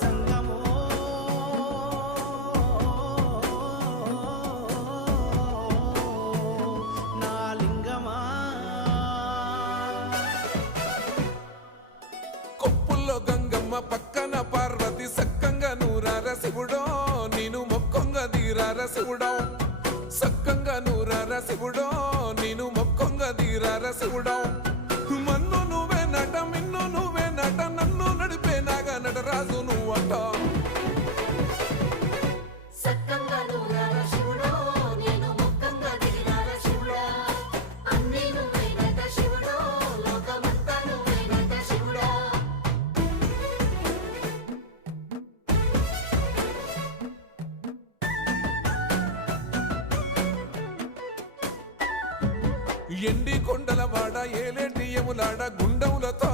జంగమో నా లింగమా కొప్పుల్లో గంగమ్మ పక్కన పార్వతి సక్కంగా నూరార శివుడో నేను మొక్కంగా దీరార శివుడో సక్కంగా నూరార శివుడో నేను మొక్కంగా దీరార శివుడో మన్ను నువ్వే నట మిన్ను నువ్వే నట నన్ను నడిపే నాగా నటరాజు నువ్వట సక్కంగా నూరార శివుడో నేను మొక్కంగా దిగిరార శివుడా అన్నీ నువ్వేనట శివుడో లోకమంతా నువ్వేనట శివుడా ఎండి కొండల వాడ ఏలేటి యములాడ గుండములతో